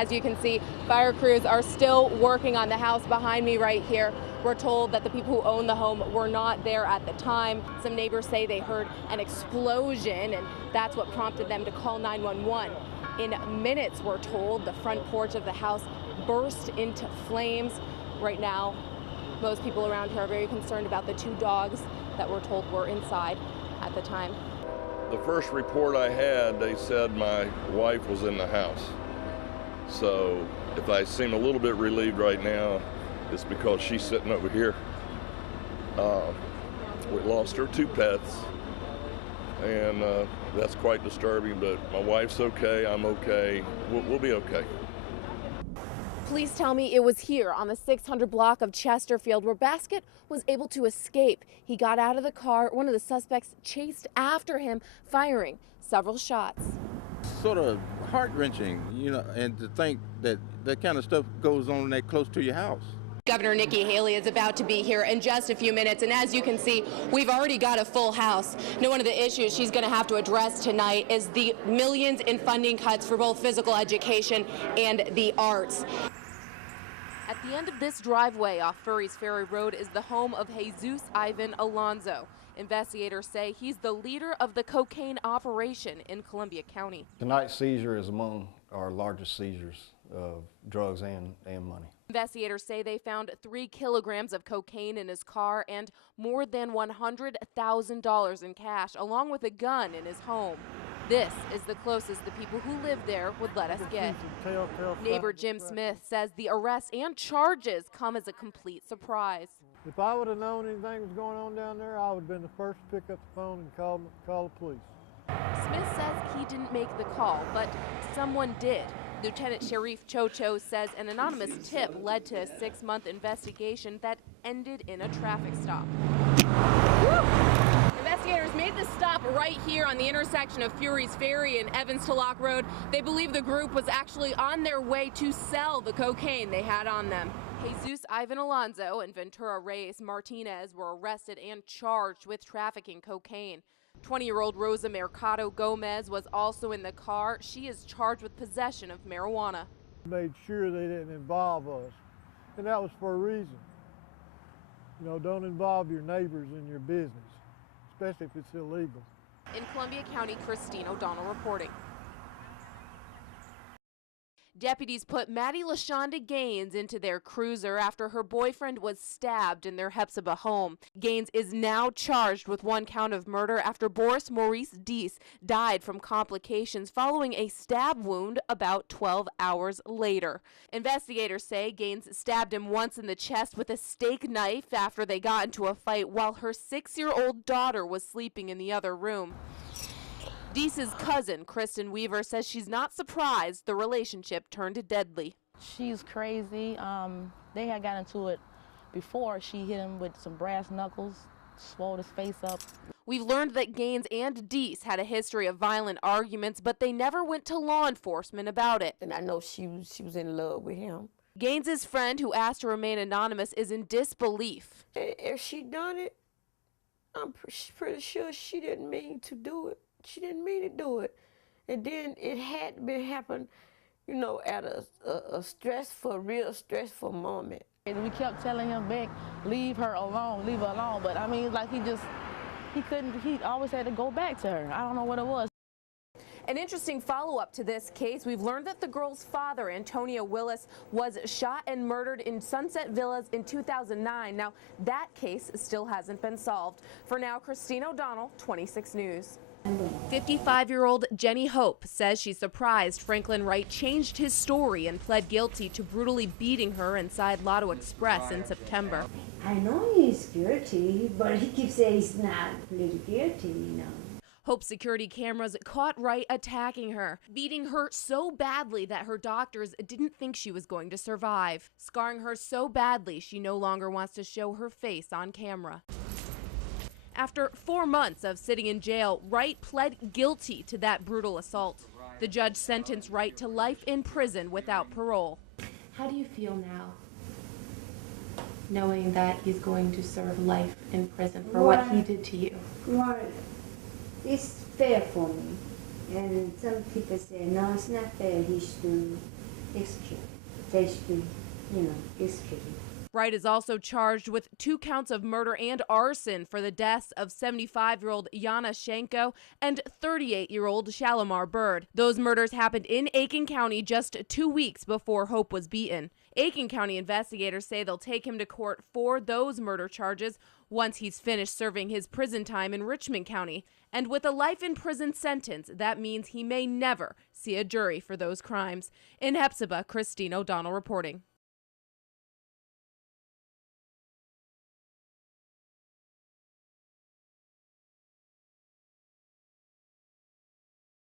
as you can see, fire crews are still working on the house behind me right here. We're told that the people who own the home were not there at the time. Some neighbors say they heard an explosion, and that's what prompted them to call 911. In minutes, we're told, the front porch of the house burst into flames. Right now, most people around here are very concerned about the 2 dogs that we're told were inside at the time. The first report I had, they said my wife was in the house. So if I seem a little bit relieved right now, it's because she's sitting over here. We lost her 2 pets, and that's quite disturbing, but my wife's okay, I'm okay, we'll be okay. Police tell me it was here on the 600 block of Chesterfield where Baskett was able to escape. He got out of the car. One of the suspects chased after him, firing several shots. Sort of heart-wrenching, you know, and to think that that kind of stuff goes on that close to your house. Governor Nikki Haley is about to be here in just a few minutes, and as you can see, we've already got a full house. Now, one of the issues she's going to have to address tonight is the millions in funding cuts for both physical education and the arts. At the end of this driveway off Furries Ferry Road is the home of Jesus Ivan Alonso. Investigators say he's the leader of the cocaine operation in Columbia County. Tonight's seizure is among our largest seizures of drugs and money. Investigators say they found 3 kilograms of cocaine in his car and more than $100,000 in cash, along with a gun in his home. This is the closest the people who live there would let us get. Neighbor Jim Smith says the arrests and charges come as a complete surprise. If I would have known anything was going on down there, I would have been the first to pick up the phone and call the police. Smith says he didn't make the call, but someone did. Lieutenant Sheriff Chocho says an anonymous tip led to a 6-month investigation that ended in a traffic stop. Investigators made the stop right here on the intersection of Furries Ferry and Evans to Lock Road. They believe the group was actually on their way to sell the cocaine they had on them. Jesus Ivan Alonso and Ventura Reyes Martinez were arrested and charged with trafficking cocaine. 20-year-old Rosa Mercado Gomez was also in the car. She is charged with possession of marijuana. Made sure they didn't involve us, and that was for a reason. You know, don't involve your neighbors in your business, especially if it's illegal. In Columbia County, Christine O'Donnell reporting. Deputies put Maddie LaShonda Gaines into their cruiser after her boyfriend was stabbed in their Hephzibah home. Gaines is now charged with 1 count of murder after Boris Maurice Deese died from complications following a stab wound about 12 hours later. Investigators say Gaines stabbed him once in the chest with a steak knife after they got into a fight while her 6-year-old daughter was sleeping in the other room. Deese's cousin, Kristen Weaver, says she's not surprised the relationship turned deadly. She's crazy. They had got into it before. She hit him with some brass knuckles, swole his face up. We've learned that Gaines and Deese had a history of violent arguments, but they never went to law enforcement about it. And I know she was in love with him. Gaines's friend, who asked to remain anonymous, is in disbelief. If she done it, I'm pretty sure she didn't mean to do it. She didn't mean to do it. And then it had been happen, you know, at a real stressful moment. And we kept telling him back, leave her alone, leave her alone. But I mean, like he always had to go back to her. I don't know what it was. An interesting follow-up to this case, we've learned that the girl's father, Antonio Willis, was shot and murdered in Sunset Villas in 2009. Now, that case still hasn't been solved. For now, Christine O'Donnell, 26 News. 55-year-old Jenny Hope says she's surprised Franklin Wright changed his story and pled guilty to brutally beating her inside Lotto Express in September. I know he's guilty, but he keeps saying he's not really guilty, you know. Hope security cameras caught Wright attacking her, beating her so badly that her doctors didn't think she was going to survive, scarring her so badly she no longer wants to show her face on camera. After 4 months of sitting in jail, Wright pled guilty to that brutal assault. The judge sentenced Wright to life in prison without parole. How do you feel now, knowing that he's going to serve life in prison for what he did to you? Well, it's fair for me. And some people say, no, it's not fair. He should executed. They should be, executed. Wright is also charged with 2 counts of murder and arson for the deaths of 75-year-old Yana Shenko and 38-year-old Shalimar Bird. Those murders happened in Aiken County just 2 weeks before Hope was beaten. Aiken County investigators say they'll take him to court for those murder charges once he's finished serving his prison time in Richmond County. And with a life in prison sentence, that means he may never see a jury for those crimes. In Hephzibah, Christine O'Donnell reporting.